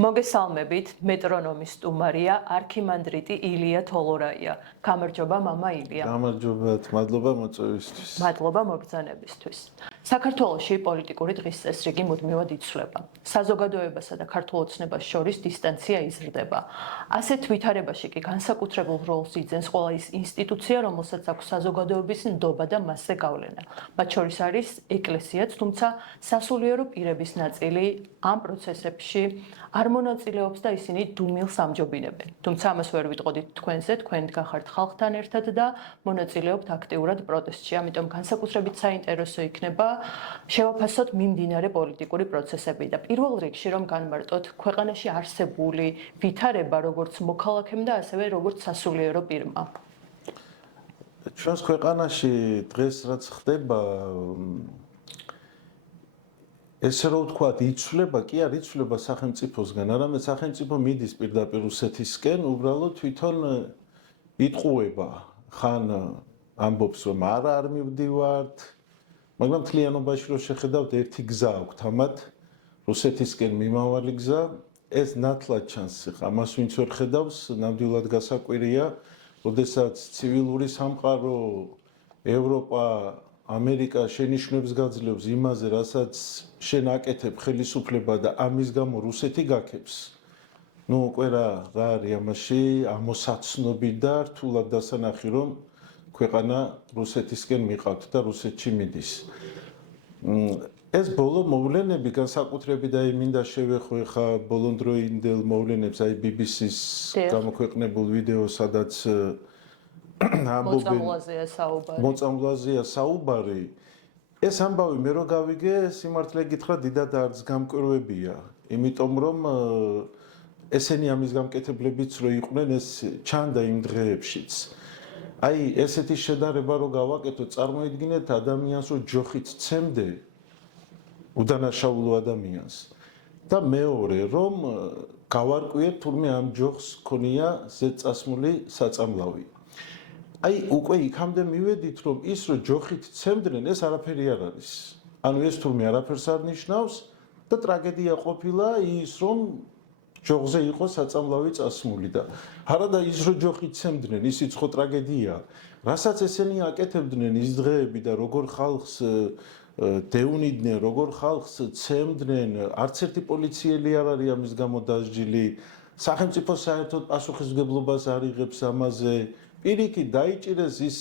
მოგესალმებით, მეტრონომის სტუმარია არქიმანდრიტი ილია თოლორაია. გამარჯობა მამა ილია. გამარჯობათ, მადლობა მოწვევისთვის. მადლობა მობრძანებისთვის. საქართველოში პოლიტიკური დღის წესრიგი მუდმივად იცვლება. საზოგადოებასა და ქართულ ოცნებას შორის დისტანცია იზრდება. ასეთ ვითარებაში კი განსაკუთრებულ როლს იძენს ყველა ის ინსტიტუცია, რომელსაც აქვს საზოგადოების ნდობა და მასზე გავლენა. მათ შორის არის ეკლესიაც, თუმცა სასულიერო პირების ნაწილი ამ პროცესებში არ მონაწილეობს და ისინი დუმილს ამჯობინებენ. თუმცა ამას ვერ ვიტყოდით თქვენზე, თქვენ გახართ ხალხთან ერთად და მონაწილეობთ აქტიურად პროტესტში. ამიტომ განსაკუთრებით საინტერესო იქნება შევაფასოთ მიმდინარე პოლიტიკური პროცესები და პირველ რიგში რომ განმარტოთ ქვეყანაში არსებული ვითარება როგორც მოქალაქემ და ასევე როგორც სასულიერო პირმა. ჩვენს ქვეყანაში დღეს რაც ხდება ესე რომ ვთქვათ, იცვლება, კი არ იცვლება სახელმწიფოსგან, არამედ სახელმწიფო მიდის პირდაპირ რუსეთისკენ, უბრალოდ თვითონ იტყუება. ხან ამბობს, რომ არ მივდივართ, მაგრამ მთლიანობაში რომ შეხედავთ, ერთი გზა აქვთ ამათ, რუსეთისკენ მიმავალი გზა, ეს ნათლად ჩანს ხა, ამას ვინც ვერ ხედავს, ნამდვილად გასაკვირია, როდესაც ცივილური სამყარო, ევროპა, ამერიკა შენიშვნებს გაძლევს იმაზე, რასაც შენ აკეთებ ხელისუფლება და ამის გამო რუსეთი გაქებს. ნუ უკვე რა არის ამაში ამოსაცნობი და რთულად დასანახი, რომ ქვეყანა რუსეთისკენ მიყავთ და რუსეთში მიდის. ეს ბოლო მოვლენები განსაკუთრებით და მინდა შევეხო ხა ბოლონდროინდელ მოვლენებს, აი BBC-ს გამოქვეყნებულ ვიდეოს, სადაც მოწამვლაზეა საუბარი. ეს ამბავი მე რო გავიგე, სიმართლე გითხრა, დიდად არც გამკვირვებია, იმიტომ რომ ესენი ამის გამკეთებლებიც რო იყვნენ, ეს ჩანდა იმ დღეებშიც. აი ესეთი შედარება რო გავაკეთო, წარმოიდგინეთ ადამიანს რო ჯოხით ცემდე უდანაშაულო ადამიანს და მეორე რომ გავარკვიეთ თურმე ამ ჯოხს ქონია ზედწასმული საწამლავი. აი უკვე იქამდე მივედით რომ ის რო ჯოხით ცემდნენ ეს არაფერი არ არის. ანუ ეს თურმე არაფერს არ ნიშნავს და ტრაგედია ყოფილა ის რომ ჯოხზე იყო საწამლავი წასმული და არადა ის რო ჯოხით ცემდნენ ისიც ხო ტრაგედია. რასაც ესენი აკეთებდნენ ის დღეები და როგორ ხალხს დეუნიდნენ, როგორ ხალხს ცემდნენ, არც ერთი პოლიციელი არ არის ამის გამო დასჯილი. სახელმწიფო საერთოდ პასუხისმგებლობას არ იღებს ამაზე. პირიქით დაიჭირეს ის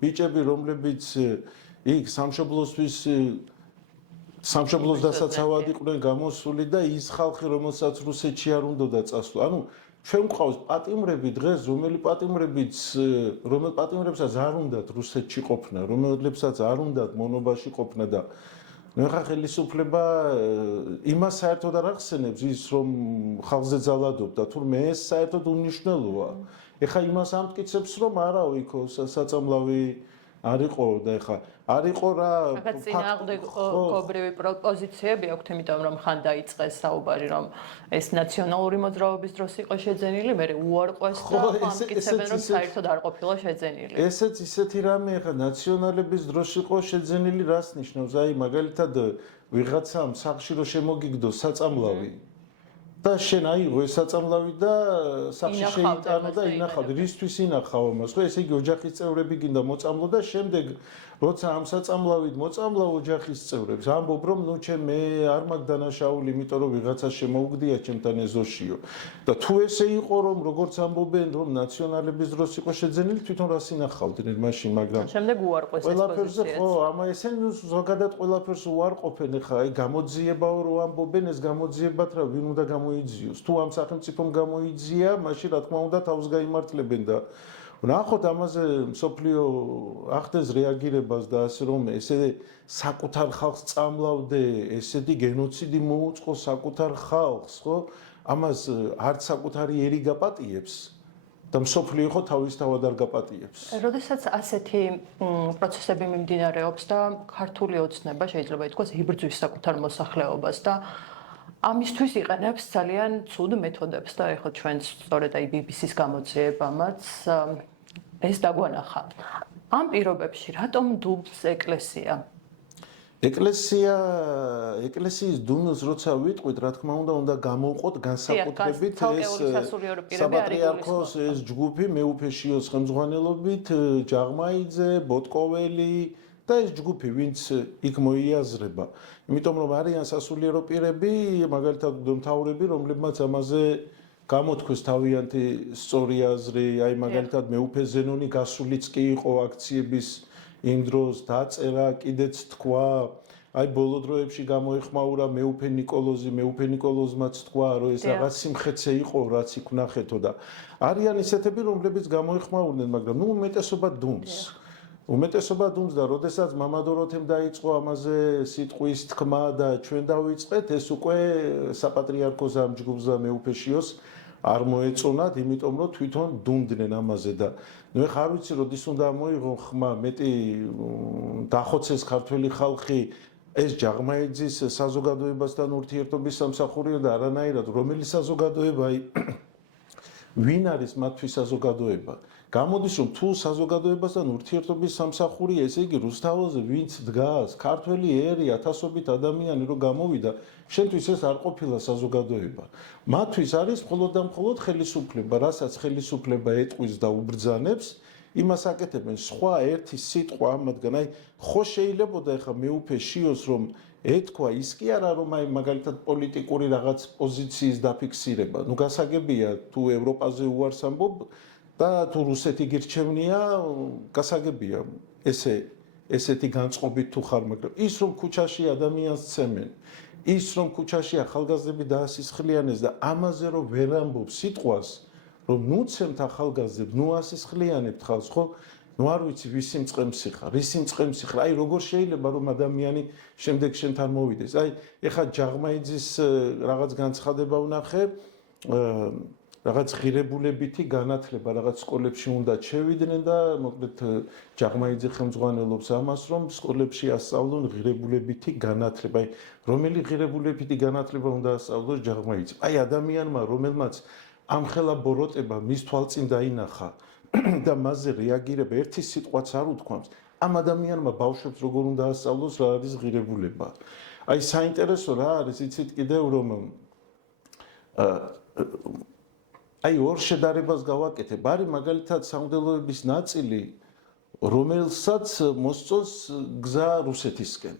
ბიჭები, რომლებიც იქ სამშობლოს დასაცავად იყვნენ გამოსული და ის ხალხი, რომელსაც რუსეთში არ უნდოდა წასვლა. ანუ ჩვენ გვყავს პატიმრები დღეს, რომელ პატიმრებსაც არ უნდათ რუსეთში ყოფნა, რომლებსაც არ უნდათ მონობაში ყოფნა და ნახა ხელისუფლება იმას საერთოდ არ ახსენებს ის რომ ხალხზე ძალადობდა, თურმე ეს საერთოდ უნიშნელოა. ეხა იმას ამტკიცებს რომ არა იქო საწამლავი არ იყო და ეხა არ იყო რა ფაქტობრივი პროპოზიციები აქვთ, იმიტომ რომ ხან დაიწყეს საუბარი რომ ეს ნაციონალური მოძრაობის დროს იყო შეძენილი, მე უარყვეს და ამტკიცებენ რომ საერთოდ არ ყოფილა შეძენილი. ესეც ისეთი რამე ეხა ნაციონალების დროს იყო შეძენილი, რას ნიშნავს? აი მაგალითად ვიღაცამ სახლში რო შემოგიგდო საწამლავი და შენ აიღო ეს საწამლავი და სახში შეიტანო და ინახავდი. რისთვის ინახავ ამას? ხო ესე იგი ოჯახის წევრები გინდა მოწამლო და შემდეგ როცა ამ საწამლავით მოწამლა ოჯახის წევრებს, ამბობ რომ ნუ მე არ მაქვს დანაშაული, იმიტომ რომ ვიღაცა შემოუგდია ჩემთან ეზოშიო. და თუ ესე იყო რომ როგორც ამბობენ რომ ნაციონალების დროს იყო შეძენილი, თვითონ რას ინახავდნენ მაშინ, მაგრამ შემდეგ უარყვეს ეს ყველაფერზე ხო, ამა ესენი ზოგადად ყველაფერს უარყოფენ. ხა აი გამოძიებაო რო ამბობენ, ეს გამოძიებათ რა ვინ უნდა გამოიძიოს. თუ ამ სახელმწიფომ გამოიძია, მაშინ რა თქმა უნდა თავს გაიმართლებენ და ნახოთ ამაზე მსოფლიო ახდენს რეაგირებას და ასე რომ ესე საკუთარ ხალხს წამლავდე, ესეთი გენოციდი მოუწყო საკუთარ ხალხს, ხო? ამას არც საკუთარი ერი გაპატიებს და მსოფლიო ხო თავისთავად არ გაპატიებს. როდესაც ასეთი პროცესები მიმდინარეობს და ქართული ოცნება შეიძლება ითქვას იბრძვის საკუთარ მოსახლეობას და ამისთვის იყენებს ძალიან ცუდ მეთოდებს და ეხლა ჩვენ სწორედ აი BBC-ს გამოძიებამაც ეს დაგვანახა. ამ პირობებში რატომ დუბლს ეკლესია? ეკლესიის დუმს როცა ვიტყვით, რა თქმა უნდა გამოვყოთ განსაკუთრებით ეს საპატრიარქოს ეს ჯგუფი მეუფეშიოს ხელმძღვანელობით ჯაღმაიძე, ბოტკოველი და ეს ჯგუფი, ვინც იქ მოიაზრება. იმიტომ რომ არიან სასულიერო პირები, მაგალითად მთავრები, რომლებმაც ამაზე გამოთქვეს თავიანთი სწორი აზრი, აი მაგალითად მეუფე ზენონი გასულიც კი იყო აქციების იმ დროს დაწერა, კიდეც თქვა, აი ბოლო დროებში გამოეხმაურა მეუფე ნიკოლოზმაც თქვა, რომ ეს რაღაც სიმხეცე იყო, რაც იქ ვნახეთო და არიან ისეთები, რომლებიც გამოეხმაურნენ, მაგრამ ნუ უმეტესობა დუმს და როდესაც მამადოროთემ დაიწყო ამაზე სიტყვის თქმა და ჩვენ დავიწყეთ, ეს უკვე საპატრიარქოს ამ ჯგუფს და მეუფეშიოს არ მოეწონათ, იმიტომ რომ თვითონ დუმდნენ ამაზე და ნუ ეხლა არ ვიცი როდის უნდა მოიღო ხმა მეტი დახოცეს ქართველი ხალხი ეს ჯაღმაიძის საზოგადოებასთან ურთიერთობის სამსახურია და არანაირად რომელი საზოგადოება ვინ არის მათთვის საზოგადოება გამოდის რომ თუ საზოგადოებასთან ურთიერთობის სამსახურია ესე იგი რუსთაველზე ვინც დგას ქართველი ერი ათასობით ადამიანი რომ გამოვიდა შენთვის ეს არ ყოფილა საზოგადოება მათთვის არის მხოლოდ და მხოლოდ ხელისუფლება რასაც ხელისუფლება ეტყვის და უბრძანებს იმას აკეთებენ სხვა ერთი სიტყვა ამათგან აი ხო შეიძლებოდა ეხა მეუფე შიოს რომ ეთქვა ის კი არა რომ აი მაგალითად პოლიტიკური რაღაც პოზიციის დაფიქსირება ნუ გასაგებია თუ ევროპაზე უარს ამბობ და თუ რუსეთი გირჩევნია გასაგებია ესეთი განწყობით თუ ხარ მაგრამ ის რომ ქუჩაში ადამიანს ცემენ ის რომ ქუჩაში ახალგაზრდები დაასისხლიანეს და ამაზე რომ ვერ ამბობ სიტყვას რომ ნუ ცემთ ახალგაზრდებს ნუ ასისხლიანებთ ხალხს ხო ნუ არ ვიცი ვისი მწყემსი ხარ ისი მწყემსი ხარ აი როგორ შეიძლება რომ ადამიანი შემდეგ შენთან მოვიდეს აი ეხა ჯაღმაიძის რაღაც განცხადება ვნახე რაღაც ღირებულებითი განათლება რაღაც სკოლებში უნდა შევიდნენ და მოკლედ ჯაღმაიძე ხელმძღვანელობს ამას რომ სკოლებში ასწავლონ ღირებულებითი განათლება აი რომელი ღირებულებითი განათლება უნდა ასწავლოს ჯაღმაიძე აი ადამიანმა რომელმაც ამხელა ბოროტება მის თვალწინ დაინახა და მასზე რეაგირება ერთი სიტყვაც არ უთქვამს ამ ადამიანმა ბავშვებს როგორ უნდა ასწავლოს რა არის ღირებულება აი საინტერესო რა არის იცით კიდევ რომ აი ორ შედარებას გავაკეთებ არის მაგალითად სამღვდელოების ნაწილი რომელსაც მოსწონს გზა რუსეთისკენ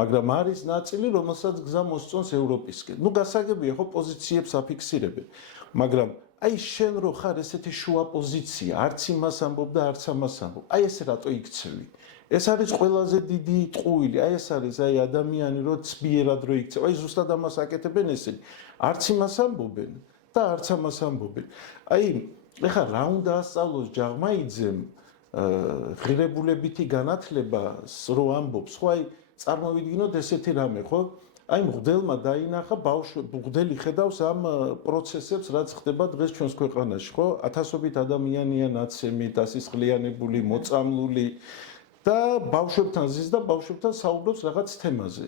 მაგრამ არის ნაწილი რომელსაც გზა მოსწონს ევროპისკენ ნუ გასაგებია ხო პოზიციებს აფიქსირებენ მაგრამ აი შენ რო ხარ ესეთი შუა პოზიცია არც იმას ამბობ და არც ამას ამბობ აი ესე რატო იქცევი ეს არის ყველაზე დიდი ტყუილი აი ეს არის აი ადამიანი რო ცბიერად რო იქცევ აი ზუსტად ამას აკეთებენ ესენი არც იმას ამბობენ და არც ამას ამბობენ აი ეხლა რა უნდა ასწავლოს ჯაღმაიძემ ღირებულებითი განათლებას რო ამბობს ხო აი წარმოვიდგინოთ ესეთი რამე ხო აი მღვდელმა დაინახა მღვდელი ხედავს ამ პროცესებს რაც ხდება დღეს ჩვენს ქვეყანაში ხო ათასობით ადამიანია ნაცემი დასისხლიანებული მოწამლული და ბავშვებთან ზის და ბავშვებთან საუბრობს რაღაც თემაზე.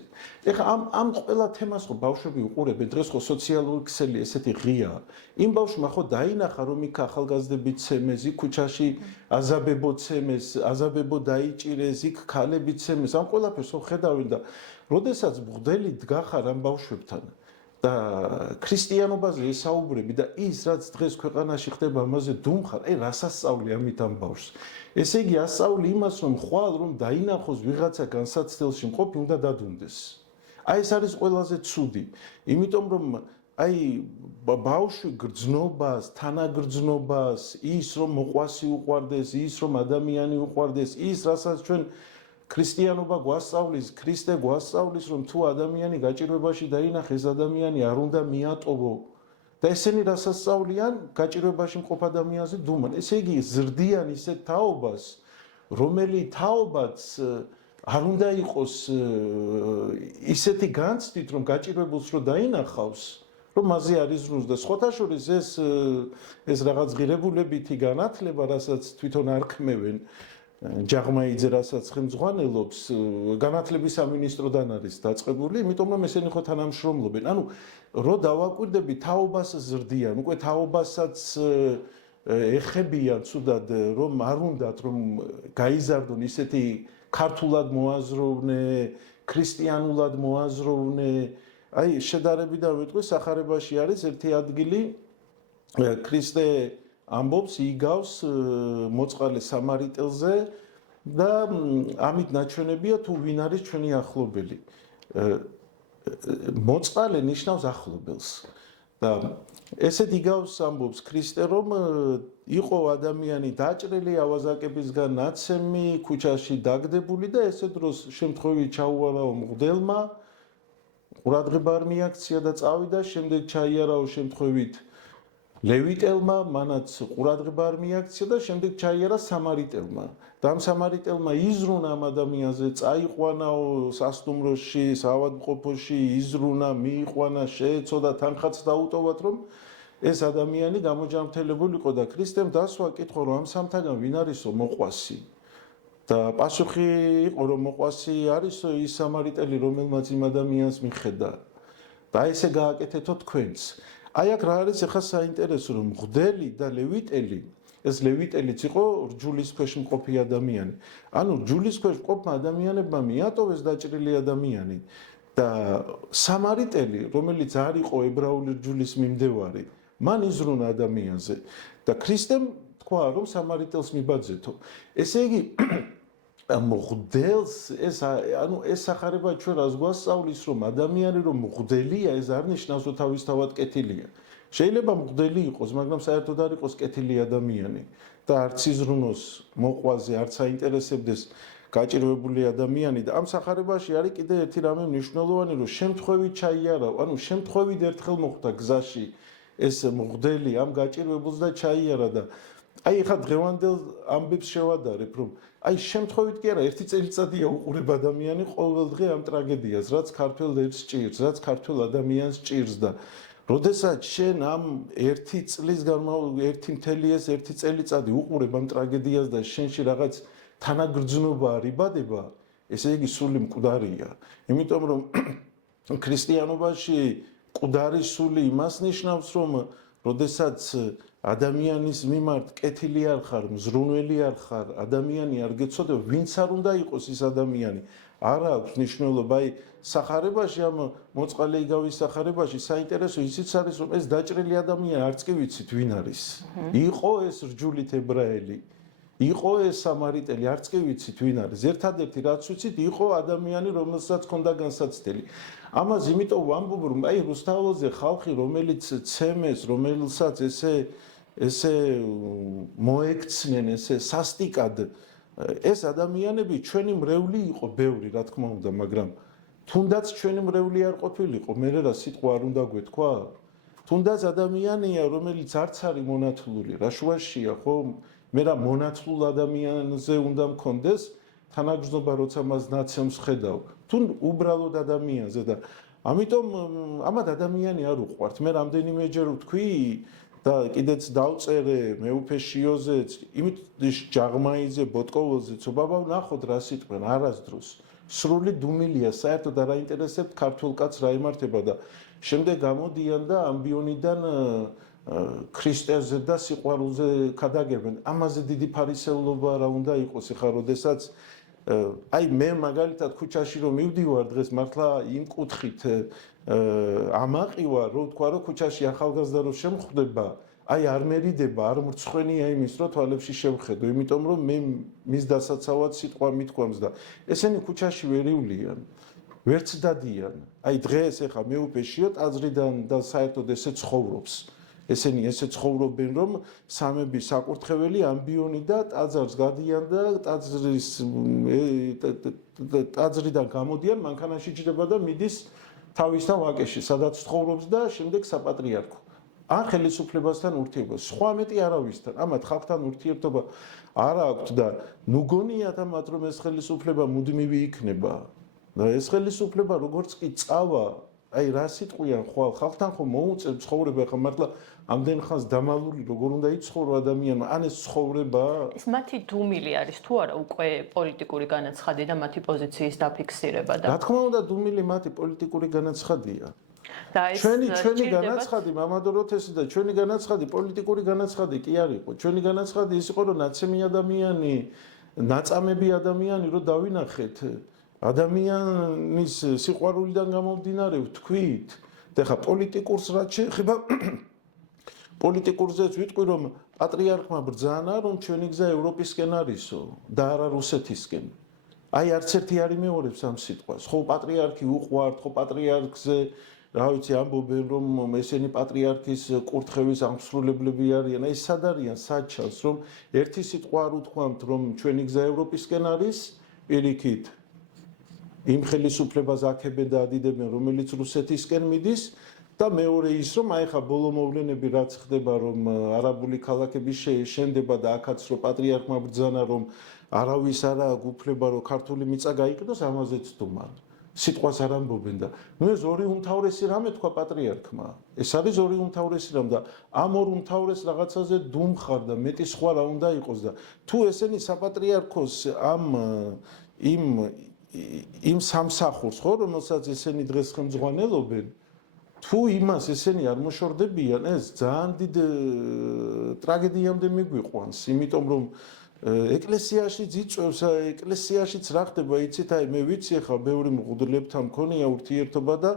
ეხლა ამ ყველა თემას ხო ბავშვები უყურებენ დღეს ხო სოციალური ქსელი ესეთი ღია. იმ ბავშვმა ხო დაინახა რომ იქ ახალგაზრდები ცემეს, იქ ქუჩაში აზაბებო ცემეს, აზაბებო დაიჭირეს, იქ ქალები ცემეს. ამ ყველაფერს ხო ხედავენ და როდესაც მღვდელი დგახარ ამ ბავშვებთან და ქრისტიანობაზე ესაუბრები და ის რაც დღეს ქვეყანაში ხდება ამაზე დუმხარ, აი რას ასწავლი ამით ამ ბავშვს. ესე იგი ასწავლი იმას რომ ხვალ რომ დაინახოს ვიღაცა განსაცდელში მყოფი უნდა დადუნდეს. აი ეს არის ყველაზე ცუდი. იმიტომ რომ აი ბავშვი გრძნობას, თანაგრძნობას, ის რომ მოყვასი უყვარდეს, ის რომ ადამიანი უყვარდეს, ის რასაც ჩვენ ქრისტიანობა გვასწავლის, ქრისტე გვასწავლის რომ თუ ადამიანი გაჭირვებაში დაინახეს ადამიანი არ უნდა მიატოვო და ესენი რას ასწავლიან გაჭირვებაში მყოფ ადამიანზე დუმან. ესე იგი ზრდიან ისეთ თაობას, რომელი თაობაც არ უნდა იყოს ისეთი განცდით, რომ გაჭირვებულს რო დაინახავს, რომ მასზე არის ზრუნს და სხვათა შორის ეს რაღაც ღირებულებითი განათლება, რასაც თვითონ არ ქმევენ ჯაღმაიძე რასაც ხელმძღვანელობს განათლების სამინისტროდან არის დაწყებული, იმიტომ რომ ესენი ხო თანამშრომლობენ. ანუ რო დავაკვირდები თაობას ზრდიან, უკვე თაობასაც ეხებიან ცუდად, რომ არ უნდათ რომ გაიზარდონ ისეთი ქართულად მოაზროვნე, ქრისტიანულად მოაზროვნე, აი შედარებიდან ვიტყვი, სახარებაში არის ერთი ადგილი ქრისტე ამბობს იგავს მოწყალე სამარიტელზე და ამით ნაჩვენებია თუ ვინ არის ჩვენი ახლობელი. მოწყალე ნიშნავს ახლობელს. და ესეთ იგავს ამბობს ქრისტე რომ იყო ადამიანი დაჭრილი ავაზაკებისგან ნაცემი ქუჩაში დაგდებული და ესე დროს შემთხვევით ჩაუვარაო მღვდელმა ყურადღება არ მიაქცია და წავიდა შემდეგ ჩაიარაო შემთხვევით ლევიტელმა მანაც ყურადღება არ მიაქცია და შემდეგ ჩაიარა სამარიტელმა და ამ სამარიტელმა იზრუნა ამ ადამიანზე წაიყვანაო სასტუმროში საავადმყოფოში იზრუნა მიიყვანა შეეცოდა თანხაც დაუტოვათ რომ ეს ადამიანი გამოჯანმრთელებულიყო და ქრისტემ დასვა კითხვა რომ ამ სამთაგან ვინ არისო მოყვასი და პასუხი იყო რომ მოყვასი არისო ის სამარიტელი რომელმაც იმ ადამიანს მიხედა და ესე გააკეთეთო თქვენც აი აქ რა არის ახლა საინტერესო რომ მღვდელი და ლევიტელი ეს ლევიტელიც იყო რჯულის ქვეშ მყოფი ადამიანი ანუ რჯულის ქვეშ მყოფმა ადამიანებმა მიატოვეს დაჭრილი ადამიანი და სამარიტელი რომელიც არ იყო ებრაული რჯულის მიმდევარი მან იზრუნა ადამიანზე და ქრისტემ თქვა რომ სამარიტელს მიბაძეთო ესე იგი მღვდელს ეს ანუ ეს სახარება ჩვენ რას გვასწავლის რომ ადამიანი რომ მღვდელია ეს არ ნიშნავს რომ თავისთავად კეთილია შეიძლება მღვდელი იყოს მაგრამ საერთოდ არ იყოს კეთილი ადამიანი და არც იზრუნოს მოყვაზე არც აინტერესებდეს გაჭირვებული ადამიანი და ამ სახარებაში არის კიდე ერთი რამე მნიშვნელოვანი რომ შემთხვევით ჩაიარავ ანუ შემთხვევით ერთხელ მოხდა გზაში ეს მღვდელი ამ გაჭირვებულს და ჩაიარა და აი ხა დღევანდელ ამბებს შევადარებ რომ აი შემთხვევით კი არა ერთი წელიწადია უყურებ ადამიანი ყოველ დღე ამ ტრაგედიას რაც ქართველ ერთს ჭირს რაც ქართველ ადამიანს ჭირს და როდესაც შენ ამ ერთი წლის ერთი მთელი ეს ერთი წელიწადი უყურებ ამ ტრაგედიას და შენში რაღაც თანაგრძნობა არიბადება ესე იგი სული მკვდარია იმიტომ რომ ქრისტიანობაში მკვდარი სული იმას ნიშნავს რომ როდესაც ადამიანის მიმართ კეთილი არ ხარ, მზრუნველი არ ხარ, ადამიანი არ გეცოდებ, ვინც არ უნდა იყოს ის ადამიანი. არ აქვს მნიშვნელობა, აი სახარებაში ამ მოწყალე იგავის სახარებაში საინტერესო ისიც არის, რომ ეს დაჭრილი ადამიანი არც კი ვიცით ვინ არის. იყო ეს რჯულით ებრაელი, იყო ეს სამარიტელი, არც კი ვიცით ვინ არის. ერთადერთი რაც ვიცით, იყო ადამიანი, რომელსაც ჰქონდა განსაცდელი. ამას იმიტომ ვამბობ, რომ აი რუსთაველზე ხალხი, რომელიც ცემეს, რომელსაც ესე მოექცნენ, ესე სასტიკად ეს ადამიანები ჩვენი მრევლი იყო ბევრი, რა თქმა უნდა, მაგრამ თუნდაც ჩვენი მრევლი არ ყოფილიყო, მე რა სიტყვა არ უნდა გვეთქვა? თუნდაც ადამიანია, რომელიც არც არის მონათლული, რა შუაშია, ხო? მე რა მონათლულ ადამიანზე უნდა მქონდეს თანაგრძნობა, როცა მას ნაცემს ხედავ. თუ უბრალოდ ადამიანზე და ამიტომ ამათ ადამიანი არ უყვართ. მე რამდენიმეჯერ ვთქვი და კიდეც დავწერე მეუფეშიოზეც, იმით ჯაღმაიძე, ბოტკოვოზეც, ბაბა ნახოთ რა სიტყვენ არასდროს. სრული დუმილია, საერთოდ არ აინტერესებთ ქართულ კაცს რა ემართება და შემდეგ გამოდიან და ამბიონიდან ქრისტეზე და სიყვარულზე ქადაგებენ. ამაზე დიდი ფარისეულობა რა უნდა იყოს ახლა, როდესაც აი მე მაგალითად ქუჩაში რომ მივდივარ დღეს მართლა იმ კუთხით ამაყივა რომ თქვა რომ ქუჩაში ახალგაზრდა რო შემხვდება აი არ მერიდება არ მრცხვენია იმის რომ თვალებში შევხედო იმიტომ რომ მე მის დასაცავად სიტყვა მithქვამს და ესენი ქუჩაში ვერ ივლიან ვერც დადიან აი დღეს ახლა მეუფეშიო ტაძრიდან და საერთოდ ესე ცხოვრობს ესენი ესე ცხოვრობენ რომ სამები საკურთხეველი ამბიონი და ტაძარს გადიან და ტაძრიდან გამოდიან მანქანაში ჭრება და მიდის თავისთან ვაკეში სადაც ცხოვრობს და შემდეგ საპატრიარქო ან ხელისუფლებასთან ურთიერთობა სხვა მეტი არავისთან ამათ ხალხთან ურთიერთობა არ აქვთ და ნუ გონიათ ამათ რომ ეს ხელისუფლება მუდმივი იქნება და ეს ხელისუფლება როგორც კი წავა აი რა სიტყვიან ხვალ ხალხთან ხო მოუწევ ცხოვრება ხა მართლა ამდენ ხანს დამალული როგორ უნდა იცხოვრო ადამიანმა ან ეს ცხოვრება ეს მათი დუმილი არის თუ არა უკვე პოლიტიკური განაცხადი და მათი პოზიციის დაფიქსირება და რა თქმა უნდა დუმილი მათი პოლიტიკური განაცხადია და ეს ჩვენი განაცხადი მამადოროთესი და ჩვენი განაცხადი პოლიტიკური განაცხადი კი არ იყო ჩვენი განაცხადი ის იყო რომ ნაცემი ადამიანი ნაწამები ადამიანი რომ დავინახეთ ადამიანის სიყვარულიდან გამომდინარე ვთქვით, და ხა პოლიტიკურს რაც შეეხება პოლიტიკურზეც ვიტყვი რომ პატრიარქმა ბრძანა რომ ჩვენი გზა ევროპისკენ არისო და არა რუსეთისკენ. აი არც ერთი არ იმეორებს ამ სიტყვას. ხო პატრიარქი უყვართ, ხო პატრიარქზე რა ვიცი ამბობენ რომ ესენი პატრიარქის კურთხევის აღმსრულებლები არიან. აი სად არიან საჩავს რომ ერთი სიტყვა არ უთქვამთ რომ ჩვენი გზა ევროპისკენ არის პირიქით იმ ხელისუფლებას აქებენ და ადიდებენ რომელიც რუსეთისკენ მიდის და მეორე ის რომ აი ხა ბოლო მოვლენები რაც ხდება რომ არაბული ქალაქების შენდება და აქაც რომ პატრიარქმა ბრძანა რომ არავის არ აქვს უფლება რომ ქართული მიწა გაიყიდოს ამაზეც თუმან სიტყვას არ ამბობენ და ნუ ეს ორი უმთავრესი რამე თქვა პატრიარქმა ეს არის ორი უმთავრესი რამ და ამ ორ უმთავრეს რაღაცაზე დუმხარ და მეტი სხვა რა უნდა იყოს და თუ ესენი საპატრიარქოს ამ იმ სამსახურს ხო რომელსაც ესენი დღეს ხელმძღვანელობენ თუ იმას ესენი არ მოშორდებიან ეს ძალიან დიდ ტრაგედიამდე მიგვიყვანს იმიტომ რომ ეკლესიაში ძიწვევს ეკლესიაშიც რა ხდება იცით აი მე ვიცი ახლა ბევრი მღვდლებთან მქონია ურთიერთობა და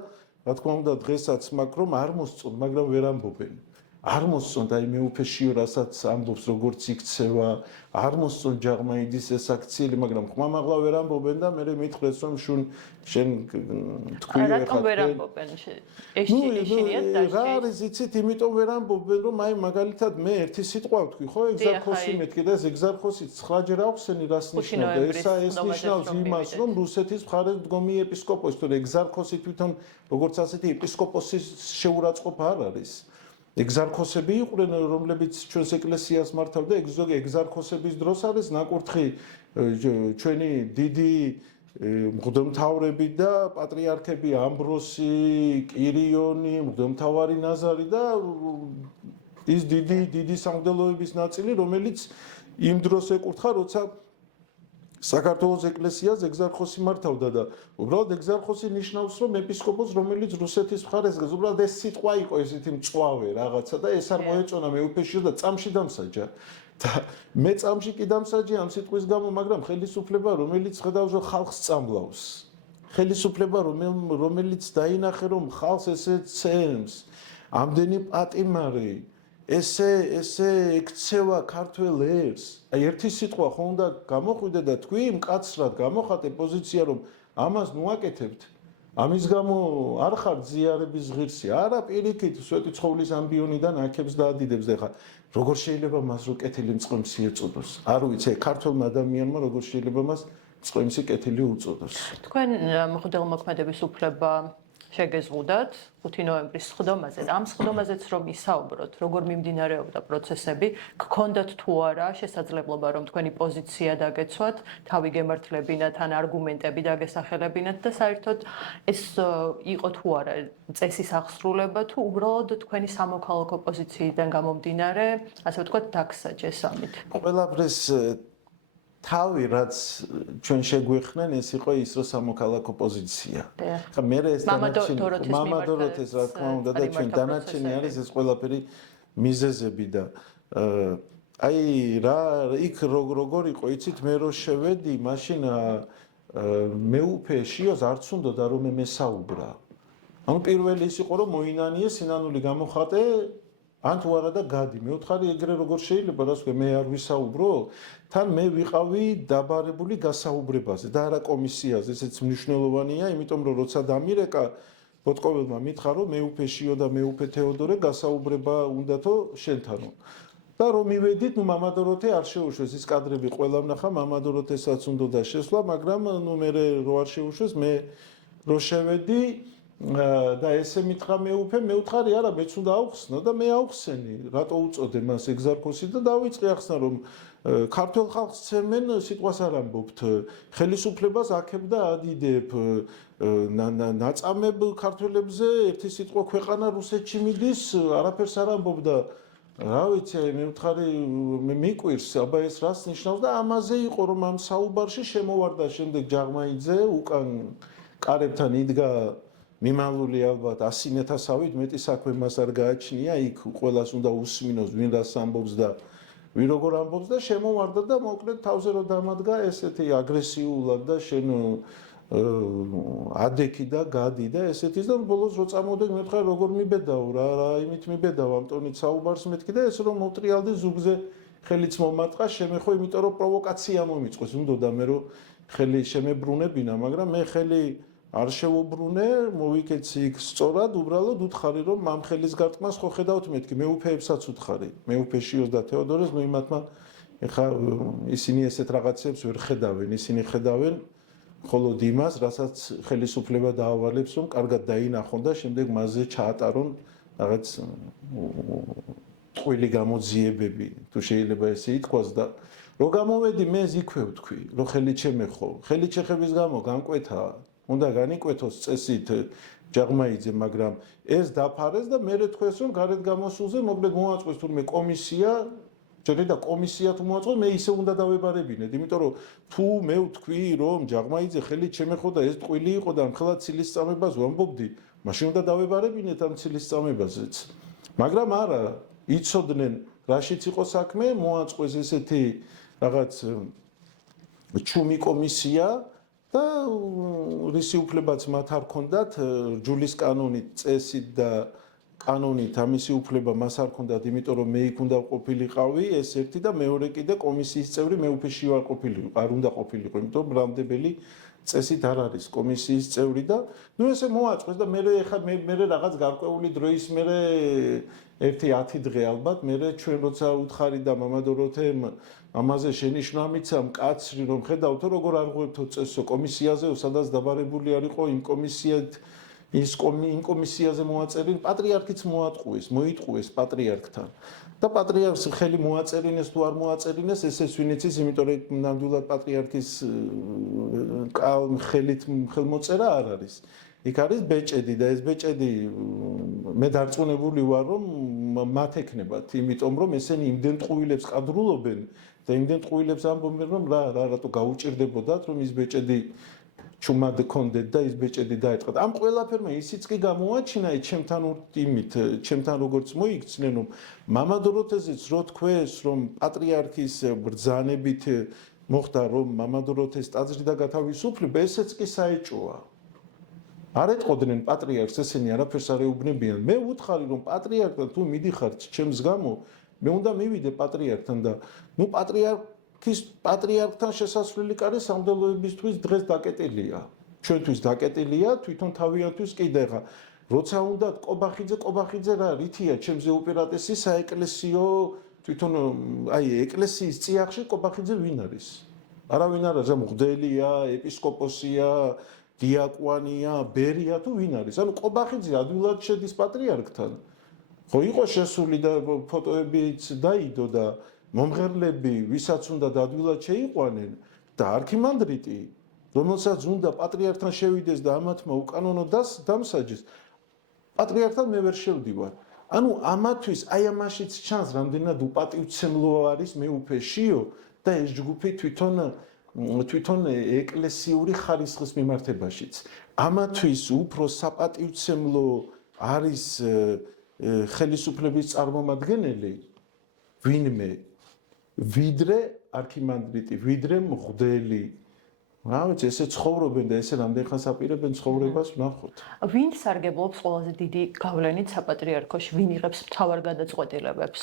რა თქმა უნდა დღესაც მაქვს რომ არ მოსწონთ მაგრამ ვერ ამბობენ არ მოსწონთ აი მეუფეშიო რასაც ამბობს როგორც იქცევა არ მოსწონთ ჯაღმაიდის ეს აქციელი მაგრამ ხმამაღლა ვერ ამბობენ და მე მითხრეს რომ შენ თქვი ახლა რატომ ვერ ამბობენ ეშინიათ და რა არის იცით იმიტომ ვერ ამბობენ რომ აი მაგალითად მე ერთი სიტყვა ვთქვი ხო ეგზარქოსი მეთქი და ეს ეგზარქოსი 9 ჯერ ახსენი რას ნიშნავდა ეს ნიშნავს იმას რომ რუსეთის მხარეს მდგომი ეპისკოპოსი თუ ეგზარქოსი თვითონ როგორც ასეთი ეპისკოპოსის შეურაცხყოფა არ არის ეგზარქოსები იყვნენ რომლებიც ჩვენს ეკლესიას მართავდა ეგზარქოსების დროს არის ნაკურთხი ჩვენი დიდი მღვდელმთავრები და პატრიარქები ამბროსი, კირიონი, მღვდელმთავარი ნაზარი და ის დიდი სამღვდელოების ნაწილი რომელიც იმ დროს ეკურთხა როცა საქართველოს ეკლესიას ეგზარქოსი მართავდა და უბრალოდ ეგზარქოსი ნიშნავს რომ ეპისკოპოსს რომელიც რუსეთის მხარეს დგას უბრალოდ ეს სიტყვა იყო ესეთი მწვავე რაღაცა და ეს არ მოეწონა მეუფეშიო და წამში დამსაჯა და მე წამში კი დამსაჯე ამ სიტყვის გამო მაგრამ ხელისუფლება რომელიც ხედავს რომ ხალხს წამლავს ხელისუფლება რომელიც დაინახე რომ ხალხს ესე ცემს ამდენი პატიმარი ესე ექცევა ქართველ ერს აი ერთი სიტყვა ხო უნდა გამოხვიდე და თქვი მკაცრად გამოხატე პოზიცია რომ ამას ნუაკეთებთ ამის გამო არ ხარ ზიარების ღირსი არა პირიქით სვეტი ცხოვლის ამბიონიდან აქებს და ადიდებს და ხა როგორ შეიძლება მას რო კეთილი მწყემსი ეწოდოს არ ვიცი ქართველმა ადამიანმა როგორ შეიძლება მას მწყემსი კეთილი უწოდოს თქვენ მღვდელმოქმედების უფლება შეგეზღუდათ 5 ნოემბრის სხდომაზე და ამ სხდომაზეც რომ ისაუბროთ, როგორ მიმდინარეობდა პროცესები, გქონდათ თუ არა შესაძლებლობა რომ თქვენი პოზიცია დაგეცვათ, თავი გემართლებინათ ან არგუმენტები დაგესახელებინათ და საერთოდ ეს იყო თუ არა წესის აღსრულება თუ უბრალოდ თქვენი სამოქალაქო პოზიციიდან გამომდინარე, ასე ვთქვათ, დაგსაჯეს ამით. ყველაფრის თავი რაც ჩვენ შეგვიხსნენ ეს იყო ის რომ სამოქალაქო პოზიცია. ხა მე ეს მამა დოროთეს რა თქმა უნდა და ჩვენ დანარჩენი არის ეს ყველაფერი მიზეზები და აი რა იქ როგორ იყო იცით მე რო შევედი მაშინ მეუფეშიოს არც უნდა და რომ მესაუბრა. ანუ პირველი ის იყო რომ მოინანიე სინანული გამოხატე ან თუ არა და გადი მეუთხარი ეგრე როგორ შეიძლება რას ვქე მე არ ვისაუბრო თან მე ვიყავი დაბარებული გასაუბრებაზე და არა კომისიაზე ესეც მნიშვნელოვანია იმიტომ რომ როცა დამირეკა ბოტკოველმა მითხრა რომ მეუფეშიო და მეუფე თეოდორე გასაუბრება უნდათო შენთანო და რომ მივედით ნუ მამა დოროთე არ შეუშვეს ის კადრები ყველა ვნახა მამა დოროთესაც უნდა და შესვლა მაგრამ ნუ მე რო არ შეუშვეს მე რო შევედი და ესე მითხრა მეუფე მეუთხარი არა მეც უნდა ავხსნო და მე ავხსენი რატო უწოდე მას ეგზარქოსი და დავიწყე ახსნა რომ ქართულ ხალხს ცემენ სიტყვას არ ამბობთ ხელისუფლებას აქებ და ადიდებ ნაწამებ ქართველებზე ერთი სიტყვა ქვეყანა რუსეთში მიდის არაფერს არ ამბობ და რა ვიცი მე ვთხარი მე მიყვირს აბა ეს რას ნიშნავს და ამაზე იყო რომ ამ საუბარში შემოვარდა შემდეგ ჯაღმაიძე უკან კარებთან იდგა მიმალული ალბათ 100.000-ით მეტი საქმე მას არ გააჩნია იქ ყველას უნდა უსმინოს ვინ რას ამბობს და ვინ როგორ ამბობს და შემოვარდა და მოკლედ თავზე რომ დამადგა ესეთი აგრესიულად და შენ ადექი და გადი და ესეთის და ბოლოს რო წამოვდე მეთქე როგორ მიბედაო რა იმით მიბედაო ამ ტონით საუბარს მეთქი და ეს რომ მოტრიალდი ზუგზე ხელიც მომარტყა შემეხო იმიტომ რომ პროვოკაცია მომიწყვეს უნდა მე რომ ხელი შემებრუნებინა მაგრამ მე ხელი არ შევუბრუნე მოვიკეცი იქ სწორად უბრალოდ უთხარი რომ ამ ხელის გარტყმას ხო ხედავთ მეთქი მეუფეებსაც უთხარი მეუფეშიოს და თეოდორეს მე იმათმა ეხა ისინი ესეთ რაღაცებს ვერ ხედავენ ისინი ხედავენ ხოლო იმას რასაც ხელისუფლება დაავალებს რომ კარგად დაინახონ და შემდეგ მასზე ჩაატარონ რაღაც ტყვილი გამოძიებები თუ შეიძლება ესე ითქვას და რო გამოვედი მე იქვე ვთქვი რომ ხელით შემეხო ხელით შეხების გამო განკვეთა უნდა განიკვეთოს წესით ჯაღმაიძე მაგრამ ეს დაფარეს და მე თქვეს რომ გარეთ გამოსულზე მოკლედ მოაწყვეს თურმე კომისია ჯერ და კომისია თუ მოაწყვეს მე ისე უნდა დავებარებინეთ იმიტომ რომ თუ მე ვთქვი რომ ჯაღმაიძე ხელით შემეხო და ეს ტყვილი იყო და მხოლოდ ცილისწამებას ვამბობდი მაშინ უნდა დავებარებინეთ ამ ცილისწამებაზეც მაგრამ არა იცოდნენ რაშიც იყო საქმე მოაწყვეს ესეთი რაღაც ჩუმი კომისია და რისი უფლებაც მათ არ ქონდათ ჯულის კანონით წესით და კანონით ამისი უფლება მას არ ქონდათ იმიტომ რომ მე იქ უნდა ყოფილიყავი ეს ერთი და მეორე კიდე კომისიის წევრი მეუფეში ვარ ყოფილიყო არ უნდა ყოფილიყო იმიტომ რომ ბრალმდებელი წესით არ არის კომისიის წევრი და ნუ ესე მოაწყვეს და მე ეხა მე რაღაც გარკვეული დროის მე ერთი 10 დღე ალბათ მე ჩვენ როცა უთხარი და მამადოროთემ ამაზე შენიშვნა მიცამ კაცრი რომ ხედავთო როგორ არ ღვევთო წესო კომისიაზეო სადაც დაბარებული არისო იმ კომისიად იმ კომისიაზე მოაწერინ პატრიარქიც მოატყუეს მოიტყუეს პატრიარქთან და პატრიარქს ხელი მოაწერინეს თუ არ მოაწერინეს ესეც ვინც ის იმიტომ რომ ნამდვილად პატრიარქის ხელით ხელმოწერა არ არის იქ არის ბეჭედი და ეს ბეჭედი მე დარწმუნებული ვარ რომ მათ ეკნებათ იმიტომ რომ ესენი იმდენ ტყუილებს ყადრულობენ და იმდენ ტყუილებს ამბობენ რომ რატო გაუჭირდებოდათ რომ ის ბეჭედი ჩუმად კონდეთ და ის ბეჭედი დაეწყოთ. ამ ყველაფერმა ისიც კი გამოაჩინა ჩემთან იმით, ჩემთან როგორც მოიქცნენ რომ მამადოროთეზეც რო თქვეს რომ პატრიარქის ბრძანებით მოხდა რომ მამადოროთეს ტაძრი და გათავისუფლება, ესეც კი საეჭოა. არ ეტყოდნენ პატრიარქს ესენი არაფერს არ ეუბნებიან. მე ვუთხარი რომ პატრიარქთან თუ მიდიხართ ჩემს გამო, მე უნდა მივიდე პატრიარქთან და ნუ პატრიარქთან შესასვლელი კარი სამდელოებისთვის დღეს დაკეტილია. ჩვენთვის დაკეტილია, თვითონ თავიანთვის კიდე ხა. როცა უნდა კობახიძე რა რითია ჩემზე უპირატესი საეკლესიო თვითონ აი ეკლესიის წიაღში კობახიძე ვინ არის? არავინ არ არის, მღვდელია, ეპისკოპოსია, დიაკვანია, ბერია თუ ვინ არის? ანუ კობახიძე ადვილად შედის პატრიარქთან. ხო იყო შესული და ფოტოებიც დაიდო და მომღერლები, ვისაც უნდა ადვილად შეიყვანენ და არქიმანდრიტი, რომელსაც უნდა პატრიარქთან შევიდეს და ამათმა უკანონო დამსაჯეს, პატრიარქთან მე ვერ შევდივარ. ანუ ამათვის აი ამაშიც ჩანს რამდენად უპატივცემლო არის მეუფეშიო და ეს ჯგუფი თვითონ ეკლესიური ხარისხის მიმართებაშიც. ამათვის უფრო საპატივცემლო არის ხელისუფლების წარმომადგენელი ვინმე ვიდრე არქიმანდრიტი, ვიდრე მღვდელი. რა ვიცი, ესე ცხოვრობენ და ესე რამდენ ხანს აპირებენ ცხოვრებას ვნახოთ. ვინ სარგებლობს ყველაზე დიდი გავლენით საპატრიარქოში, ვინ იღებს მთავარ გადაწყვეტილებებს?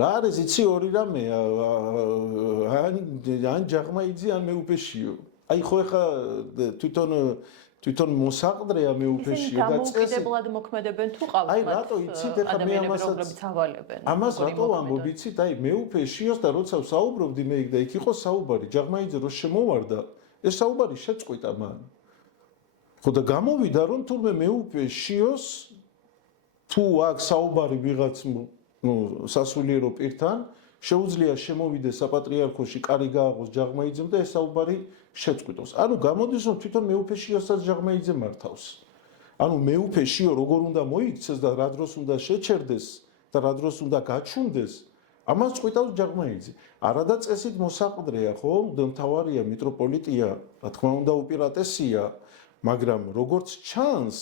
რა არის იცი ორი რამეა, ან ჯაღმაიძე, ან მეუფეშიო. აი ხო ეხა თვითონ მოსაყდრეა მეუფეშიო და წესი. დამოუკიდებლად მოქმედებენ თუ ყავს აი რატო იცით ეხა მე ამას რატო ვამბობ იცით აი მეუფეშიოს და როცა ვსაუბრობდი მე იქ და იქ იყო საუბარი ჯაღმაიძე რო შემოვარდა ეს საუბარი შეწყვიტა მან. ხო და გამოვიდა რომ თურმე მეუფეშიოს თუ აქ საუბარი ვიღაც სასულიერო პირთან შეუძლია შემოვიდეს საპატრიარქოში კარი გააღოს ჯაღმაიძემ და ეს საუბარი შეწყვიტოს. ანუ გამოდის რომ თვითონ მეუფეშიოსაც ჯაღმაიძე მართავს. ანუ მეუფეშიო როგორ უნდა მოიქცეს და რა დროს უნდა შეჩერდეს და რა დროს უნდა გაჩუნდეს, ამას წყვიტავს ჯაღმაიძე. არადა წესით მოსაყდრეა, ხო? მთავარია, მიტროპოლიტია, რა თქმა უნდა უპირატესია, მაგრამ როგორც ჩანს,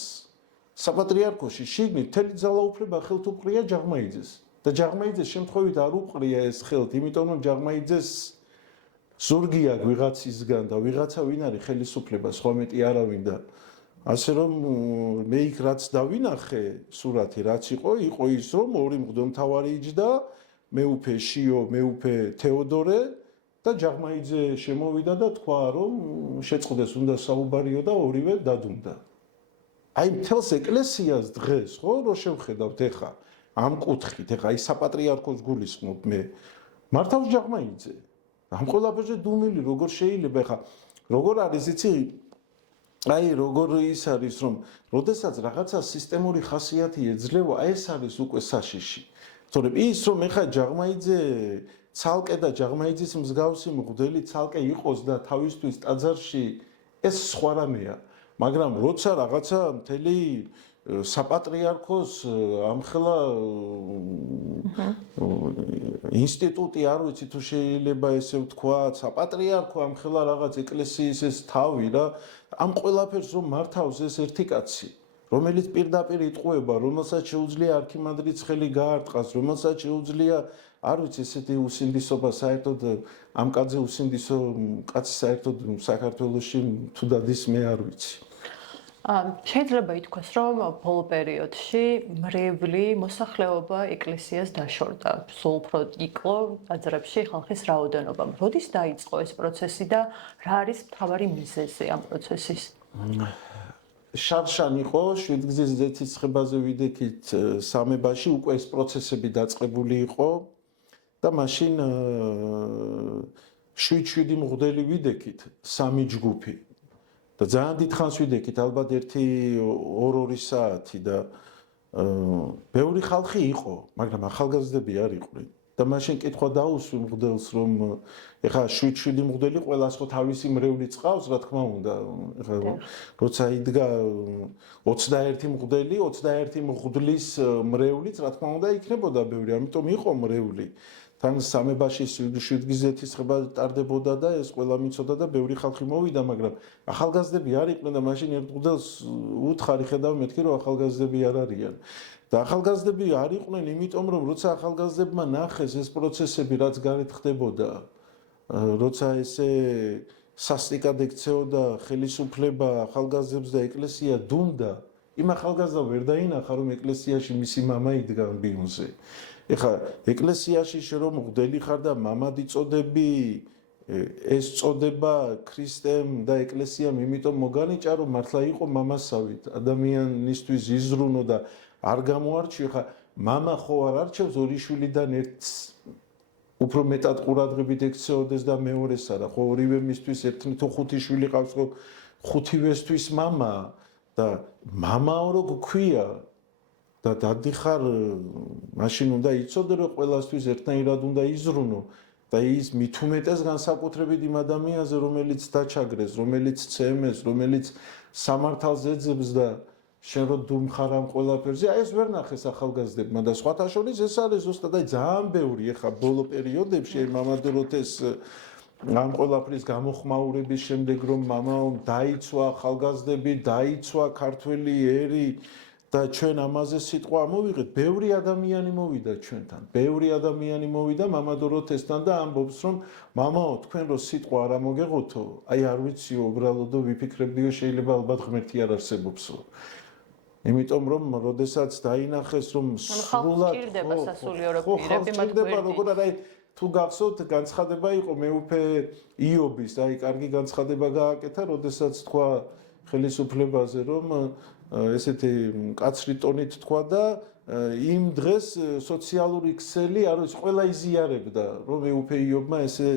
საპატრიარქოში შიგნით მთელი ძალაუფლება ხელთ უყრია ჯაღმაიძეს. და ჯაღმაიძეს შემთხვევით არ უყრია ეს ხელთ, იმიტომ რომ ჯაღმაიძეს ზურგი აქვს ვიღაცისგან და ვიღაცა ვინ არის ხელისუფლება, სხვა მეტი არავინ და ასე რომ მე იქ რაც დავინახე სურათი რაც იყო ის რომ ორი მღვდელმთავარი იჯდა, მეუფე შიო, მეუფე თეოდორე და ჯაღმაიძე შემოვიდა და თქვა რომ შეწყდეს უნდა საუბარიო და ორივე დადუმდა. აი მთელს ეკლესიას დღეს ხო რო შევხედავთ ეხა ამ კუთხით, ეხა აი საპატრიარქოს გულისხმობ მე მართავს ჯაღმაიძე. ამ ყველაფერზე დუმილი როგორ შეიძლება ეხა როგორ არის იცი აი როგორ ის არის რომ როდესაც რაღაცა სისტემური ხასიათი ეძლევა ეს არის უკვე საშიში. თორემ ის რომ ეხა ჯაღმაიძე ცალკე და ჯაღმაიძის მსგავსი მღვდელი ცალკე იყოს და თავისთვის ტაძარში ეს სხვა რამეა. მაგრამ როცა რაღაცა მთელი საპატრიარქოს ამხელა ინსტიტუტი არ ვიცი თუ შეიძლება ესე ვთქვა, საპატრიარქო ამხელა რაღაც ეკლესიის ეს თავი რა, ამ ყველაფერს რომ მართავს ეს ერთი კაცი, რომელიც პირდაპირ იტყუება, რომელსაც შეუძლია არქიმანდრიტს ხელი გაარტყას, რომელსაც შეუძლია არ ვიცი ესეთი უსინდისობა საერთოდ ამ კაცზე უსინდისო კაცი საერთოდ საქართველოში თუ დადის მე არ ვიცი. შეიძლება ითქვას, რომ ბოლო პერიოდში მრევლი მოსახლეობა ეკლესიას დაშორდა. სულ უფრო იკლო ტაძრებში ხალხის რაოდენობა. როდის დაიწყო ეს პროცესი და რა არის მთავარი მიზეზი ამ პროცესის? შარშან იყო შვიდგზის ზეცისხებაზე ვიდექით სამებაში უკვე ეს პროცესები დაწყებული იყო და მაშინ 7 მღვდელი ვიდექით, 3 ჯგუფი. და ძალიან დიდხანს ვიდექით, ალბათ 1-2 საათი და ბევრი ხალხი იყო, მაგრამ ახალგაზრდები არ იყვნენ. და მაშინ კითხვა დაუსვი მღვდელს, რომ ეხა 7 მღვდელი ყველას ხო თავისი მრევლი წყავს, რა თქმა უნდა. ეხა როცა იდგა 21 მღვდელი, 21 მღვდლის მრევლიც, რა თქმა უნდა, იქნებოდა ბევრი, ამიტომ იყო მრევლი. თან სამებაში შვიდგზეთის ხება ტარდებოდა და ეს ყველა მიცოდა და ბევრი ხალხი მოვიდა, მაგრამ ახალგაზრდები არ იყვნენ და მაშინ ერთ მღვდელს უთხარი ხედავ მეთქი რომ ახალგაზრდები არ არიან. და ახალგაზრდები არ იყვნენ, იმიტომ რომ როცა ახალგაზრდებმა ნახეს ეს პროცესები რაც გარეთ ხდებოდა, როცა ესე სასტიკად ექცეოდა ხელისუფლება ახალგაზრდებს და ეკლესია დუმდა, იმ ახალგაზრდა ვერ დაინახა რომ ეკლესიაში მისი მამა იდგა ბიუნზე. ეხა ეკლესიაში რომ მღვდელი ხარ და მამად იწოდები, ეს წოდება ქრისტემ და ეკლესიამ იმიტომ მოგანიჭა რომ მართლა იყო მამასავით, ადამიანისთვის იზრუნო და არ გამოარჩიო. ეხა მამა ხო არ არჩევს ორი შვილიდან ერთს უფრო მეტად ყურადღებით ექცეოდეს და მეორეს არა, ხო ორივე მისთვის ერთი თუ 5 შვილი ყავს, ხო 5-ვესთვის მამა და მამაო რო გქვია და დადიხარ მაშინ უნდა იცოდე რომ ყველასთვის ერთნაირად უნდა იზრუნო და ის მით უმეტეს განსაკუთრებით იმ ადამიანზე რომელიც დაჩაგრეს, რომელიც ცემეს, რომელიც სამართალს ეძებს და შენ რო დუმხარ ამ ყველაფერზე, აი ეს ვერ ნახეს ახალგაზრდებმა და სხვათა შორის ეს არის ზუსტად აი ძალიან ბევრი ეხა ბოლო პერიოდებში მამადელოთ ეს ამ ყველაფრის გამოხმაურების შემდეგ რომ მამაომ დაიცვა ახალგაზრდები, დაიცვა ქართველი ერი და ჩვენ ამაზე სიტყვა ამოვიღეთ, ბევრი ადამიანი მოვიდა ჩვენთან. ბევრი ადამიანი მოვიდა მამადოროთესთან და ამბობს რომ მამაო, თქვენ რო სიტყვა არ ამოგეღოთო, აი არ ვიციო უბრალოდ ვიფიქრებდიო შეიძლება ალბათ ღმერთი არ არსებობსო. იმიტომ რომ როდესაც დაინახეს რომ სრულად ხალხი სასულიერო პირები მათ გვერდით. როგორ არა თუ გახსოვთ განცხადება იყო მეუფე იობის, აი კარგი განცხადება გააკეთა, როდესაც თქვა ხელისუფლებაზე რომ ესეთი კაცრი ტონით თქვა და იმ დღეს სოციალური ქსელი არ ვიცი ყველა იზიარებდა რომ მეუფე იობმა ესე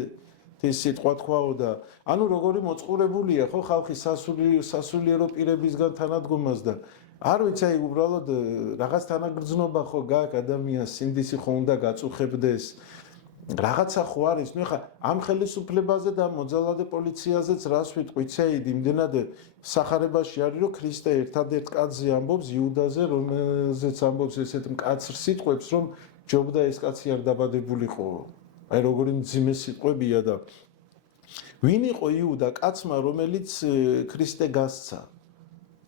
ეს სიტყვა თქვაო და ანუ როგორი მოწყურებულია ხო ხალხი სასულიერო პირებისგან თანადგომას და არ ვიცი აი უბრალოდ რაღაც თანაგრძნობა ხო გაქვს ადამიანს სინდისი ხო უნდა გაწუხებდეს რაღაცა ხო არის ნუ ხა ამ ხელისუფლებაზე და მოძალადე პოლიციაზეც რას ვიტყვი ცეიდ იმდენად სახარებაში არის რომ ქრისტე ერთადერთ კაცზე ამბობს იუდაზე რომელზეც ამბობს ესეთ მკაცრ სიტყვებს რომ ჯობდა ეს კაცი არ დაბადებულიყო აი როგორი მძიმე სიტყვებია და ვინ იყო იუდა კაცმა რომელიც ქრისტე გასცა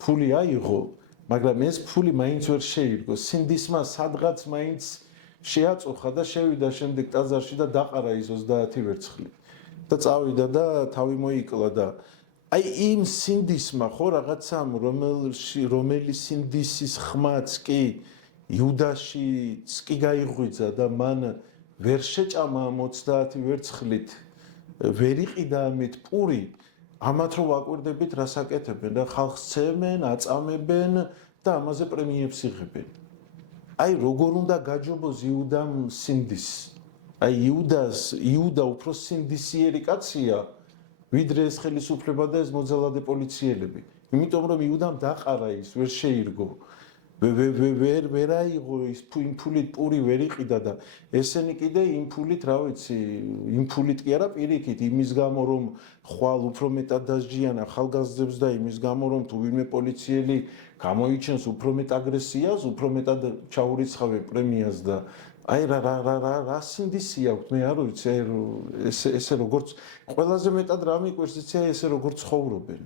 ფული აიღო მაგრამ ეს ფული მაინც ვერ შეირგო სინდისმა სადღაც მაინც შეაწუხა და შევიდა შემდეგ ტაძარში და დაყარა ის 30 ვერცხლი. და წავიდა და თავი მოიკლა და აი იმ სინდისმა ხო რაღაცამ რომელი სინდისის ხმაც კი იუდაშიც კი გაიღვიძა და მან ვერ შეჭამა 30 ვერცხლით ვერ იყიდა ამით პური ამათ რო ვაკვირდებით რას აკეთებენ და ხალხს ცემენ, აწამებენ და ამაზე პრემიებს იღებენ. აი როგორ უნდა გაჯობოს იუდამ სინდის. აი იუდა უფრო სინდისიერი კაცია ვიდრე ეს ხელისუფლება და ეს მოძალადე პოლიციელები. იმიტომ რომ იუდამ დაყარა ის ვერ შეირგო. ვერ აიღო ის იმ ფულით პური ვერ იყიდა და ესენი კიდე იმ ფულით რა ვიცი იმ ფულით კი არა პირიქით იმის გამო რომ ხვალ უფრო მეტად დასჯიან ახალგაზრდებს და იმის გამო რომ თუ ვინმე პოლიციელი გამოიჩენს უფრო მეტ აგრესიას უფრო მეტად ჩაურიცხავენ პრემიას და აი რა სინდისი აქვს მე არ ვიცი ესე როგორც ყველაზე მეტად რა მიყვარს იცი აი ესე როგორც ცხოვრობენ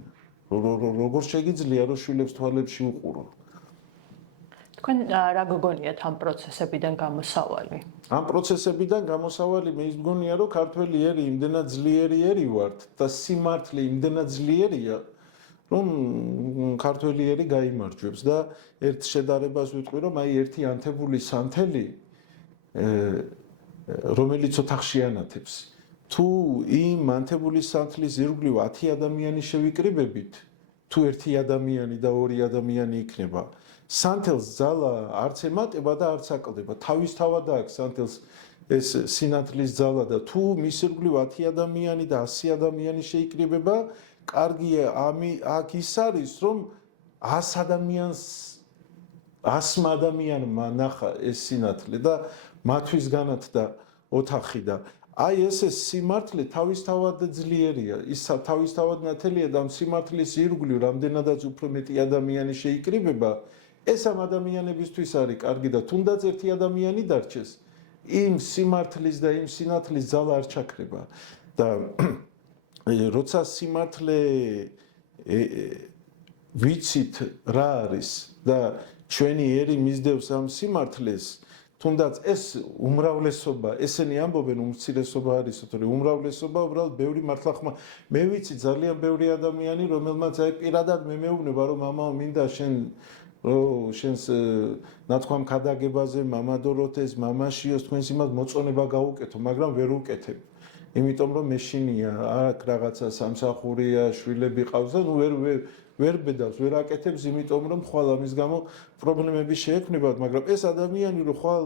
როგორ შეგიძლია რომ შვილებს თვალებში უყურო თქვენ რა გგონიათ ამ პროცესებიდან გამოსავალი? ამ პროცესებიდან გამოსავალი მე ის მგონია რომ ქართველი ერი იმდენად ძლიერი ერი ვართ და სიმართლე იმდენად ძლიერია რომ ქართველი ერი გაიმარჯვებს და ერთ შედარებას ვიტყვი რომ აი ერთი ანთებული სანთელი რომელიც ოთახში ანათებს თუ იმ ანთებული სანთლის ირგვლივ 10 ადამიანი შევიკრიბებით თუ ერთი ადამიანი და ორი ადამიანი იქნება სანთელს ძალა არც ემატება და არც აკლდება თავისთავად აქვს სანთელს ეს სინათლის ძალა და თუ მის ირგვლივ 10 ადამიანი და 100 ადამიანი შეიკრიბება კარგია აქ ის არის რომ 100 ადამიანს 100 ადამიანმა ნახა ეს სინათლე და მათვის განათდა ოთახი და აი ეს სიმართლე თავისთავად ძლიერია ის თავისთავად ნათელია და ამ სიმართლის ირგვლივ რამდენადაც უფრო მეტი ადამიანი შეიკრიბება ეს ამ ადამიანებისთვის არის კარგი და თუნდაც ერთი ადამიანი დარჩეს იმ სიმართლის და იმ სინათლის ძალა არ ჩაქრება და როცა სიმართლე ვიცით რა არის და ჩვენი ერი მისდევს ამ სიმართლეს თუნდაც ეს უმრავლესობა ესენი ამბობენ უმცირესობა არის თორე უმრავლესობა უბრალოდ ბევრი მართლახმა მე ვიცი ძალიან ბევრი ადამიანი რომელმაც აი პირადად მე მეუბნება რომ მამაო მინდა შენს ნათქვამ ქადაგებაზე მამადოროთეს მამაშიოს თქვენს იმას მოწონება გაუკეთო მაგრამ ვერ უკეთებ იმიტომ რომ მეშინია აქ რაღაცა სამსახურია შვილები ყავს და ნუ ვერ ბედავს ვერ აკეთებს იმიტომ რომ ხვალ ამის გამო პრობლემები შეექმნებათ მაგრამ ეს ადამიანი რომ ხვალ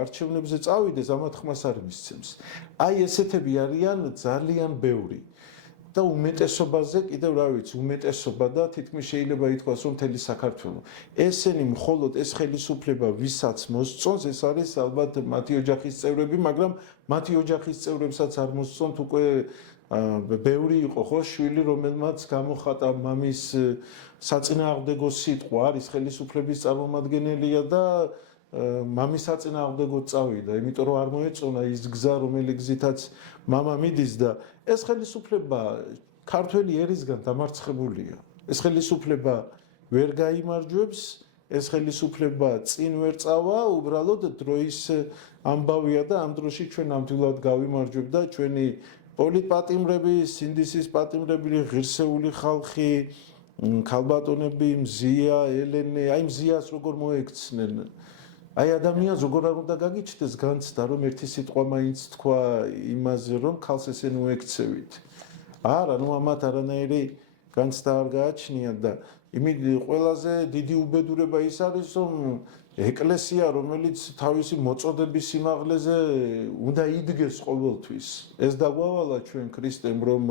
არჩევნებზე წავიდეს ამათ ხმას არ მისცემს აი ესეთები არიან ძალიან ბევრი და უმეტესობაზე კიდევ რა ვიცი უმეტესობა და თითქმის შეიძლება ითქვას რომ მთელი საქართველო ესენი მხოლოდ ეს ხელისუფლება ვისაც მოსწონს ეს არის ალბათ მათი ოჯახის წევრები მაგრამ მათი ოჯახის წევრებსაც არ მოსწონთ უკვე ბევრი იყო ხო შვილი რომელმაც გამოხატა მამის საწინააღმდეგო სიტყვა არის ხელისუფლების წარმომადგენელია და მამის საწინააღმდეგო წავიდა იმიტომ რომ არ მოეწონა ის გზა რომელიც გზითაც მამა მიდის და ეს ხელისუფლება ქართველი ერისგან დამარცხებულია ეს ხელისუფლება ვერ გაიმარჯვებს ეს ხელისუფლება წინ ვერ წავა უბრალოდ დროის ამბავია და ამ დროში ჩვენ ნამდვილად გავიმარჯვებ და ჩვენი პოლიტპატიმრები სინდისის პატიმრები ღირსეული ხალხი ქალბატონები მზია ელენე აი მზიას როგორ მოექცნენ აი ადამიანს როგორ არ უნდა გაგიჩნდეს განცდა რომ ერთი სიტყვა მაინც თქვა იმაზე რომ ქალს ესე მოექცევით არა ნუ ამათ არანაირი განცდა არ გააჩნიათ და იმით ყველაზე დიდი უბედურება ის არის რომ ეკლესია რომელიც თავისი მოწოდების სიმაღლეზე უნდა იდგეს ყოველთვის ეს დაგვავალა ჩვენ ქრისტემ რომ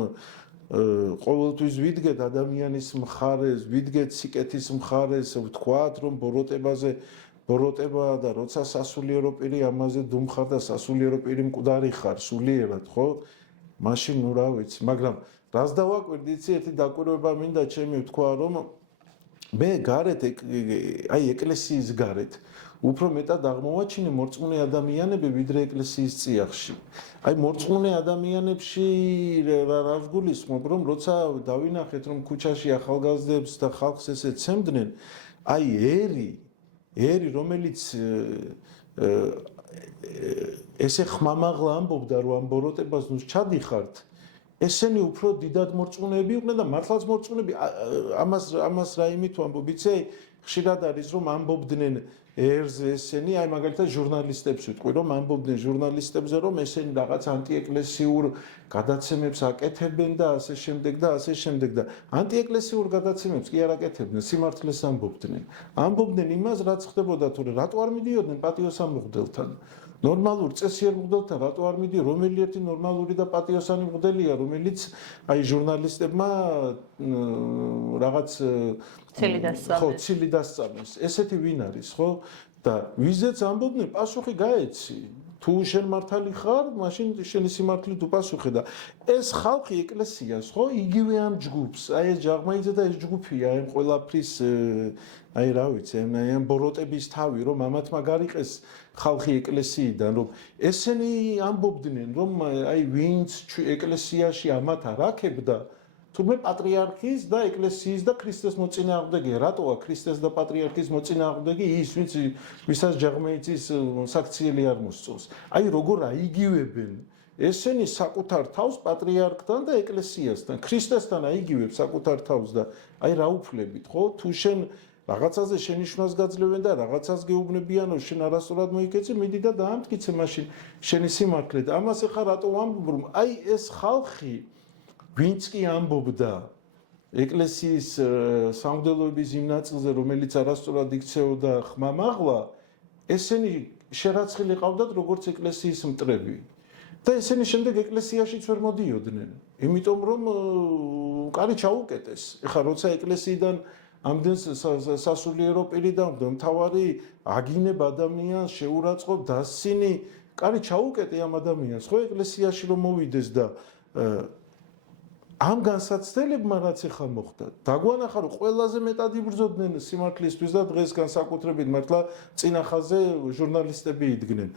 ყოველთვის ვიდგეთ ადამიანის მხარეს ვიდგეთ სიკეთის მხარეს ვთქვათ რომ ბოროტება და როცა სასულიერო პირი ამაზე დუმხარ და სასულიერო პირი მკვდარი ხარ სულიერად ხო მაშინ ნუ რა ვიცი მაგრამ რას დავაკვირდი იცი ერთი დაკვირვება მინდა ჩემი ვთქვა რომ მე გარეთ აი ეკლესიის გარეთ უფრო მეტად აღმოვაჩინე მორწმუნე ადამიანები ვიდრე ეკლესიის წიაღში აი მორწმუნე ადამიანებში რა გულისხმობ რომ როცა დავინახეთ რომ ქუჩაში ახალგაზრდებს და ხალხს ესე ცემდნენ აი ერი რომელიც ესე ხმამაღლა ამბობდა რომ ამ ბოროტებას ნუ ჩადიხართ ესენი უფრო დიდად მორწმუნეები იყვნენ და მართლაც მორწმუნეები ამას რა იმით ვამბობ იცი ხშირად არის რომ ამბობდნენ ერზე ესენი აი მაგალითად ჟურნალისტებს ვიტყვი რომ ამბობდნენ ჟურნალისტებზე რომ ესენი რაღაც ანტიეკლესიურ გადაცემებს აკეთებენ და ასე შემდეგ და ასე შემდეგ და ანტიეკლესიურ გადაცემებს კი არ აკეთებდნენ სიმართლეს ამბობდნენ იმას რაც ხდებოდა თუ რატო არ მიდიოდნენ პატიოსამღვდელთან ნორმალურ წესიერ მღვდელთან რატო არ მიდიო რომელი ერთი ნორმალური და პატიოსანი მღვდელია რომელიც აი ჟურნალისტებმა რაღაც ხო ცილი დასწამეს ესეთი ვინ არის ხო და ვიზეც ამბობდნენ პასუხი გაეცი თუ შენ მართალი ხარ მაშინ შენი სიმართლით უპასუხე და ეს ხალხი ეკლესიას ხო იგივე ამ ჯგუფს აი ეს ჯაღმაიძე და ეს ჯგუფია აი ყველაფრის აი რა ვიცი აი ამ ბოროტების თავი რომ ამათ მაგარიყეს ხალხი ეკლესიიდან რომ ესენი ამბობდნენ რომ აი ვინც ეკლესიაში ამათ არ აქებდა თუმცა პატრიარქის და ეკლესიის და ქრისტეს მოწინააღმდეგეა რატოა ქრისტეს და პატრიარქის მოწინააღმდეგე ის ვინც ვისაც ჯაღმეიძის საქციელი არ მოსწონს აი როგორ აიგივებენ ესენი საკუთარ თავს პატრიარქთან და ეკლესიასთან ქრისტესთან აიგივებს საკუთარ თავს და აი რა უფლებით ხო თუ შენ რაღაცაზე შენიშვნას გაძლევენ და რაღაცას გეუბნებიანო შენ არასწორად მოიქეცი მიდი და დაამტკიცე მაშინ შენი სიმართლე და ამას ახლა რატო ვამბობ რომ აი ეს ხალხი ვინც კი ამბობდა ეკლესიის სამღვდელოების იმ ნაწილზე რომელიც არასწორად იქცეოდა ხმამაღლა ესენი შერაცხილი ყავდათ როგორც ეკლესიის მტრები და ესენი შემდეგ ეკლესიაშიც ვერ მოდიოდნენ იმიტომ რომ კარი ჩაუკეტეს ეხლა როცა ეკლესიიდან ამდენ სასულიერო პირი დამდგა მთავარი აგინებ ადამიანს შეურაცხყოფ დასცინი კარი ჩაუკეტე ამ ადამიანს ხო ეკლესიაში რომ მოვიდეს და ამ განსაცდელებმა რაც ახლა მოხდა დაგვანახა რომ ყველაზე მეტად იბრძოდნენ სიმართლისთვის და დღეს განსაკუთრებით მართლა წინახაზე ჟურნალისტები იდგნენ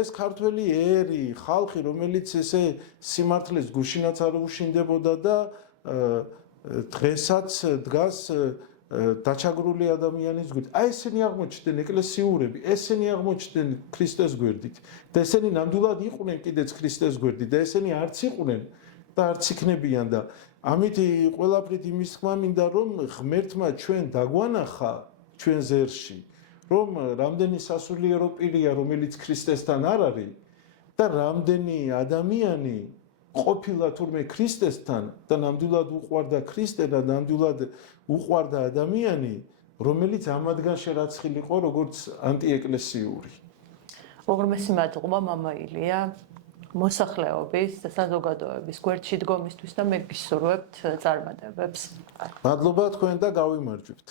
ეს ქართველი ერი ხალხი რომელიც ესე სიმართლეს გუშინაც არ უშინდებოდა და დღესაც დგას დაჩაგრული ადამიანის გვერდით. აი ესენი აღმოჩნდნენ ეკლესიურები, ესენი აღმოჩნდნენ ქრისტეს გვერდით და ესენი ნამდვილად იყვნენ კიდეც ქრისტეს გვერდით და ესენი არც იყვნენ და არც იქნებიან და ამით ყველაფრით იმის თქმა მინდა რომ ღმერთმა ჩვენ დაგვანახა ჩვენ ზერში რომ რამდენი სასულიერო პირია რომელიც ქრისტესთან არ არის და რამდენი ადამიანი ყოფილა თურმე ქრისტესთან და ნამდვილად უყვარდა ქრისტე და ნამდვილად უყვარდა ადამიანი რომელიც ამადგან შერაცხილიყო როგორც ანტიეკლესიური. უღრმესი მადლობა მამა ილია მოსახლეობის და საზოგადოების გვერდში დგომისთვის და მე გისურვებთ წარმატებებს. მადლობა თქვენ და გავიმარჯვებთ.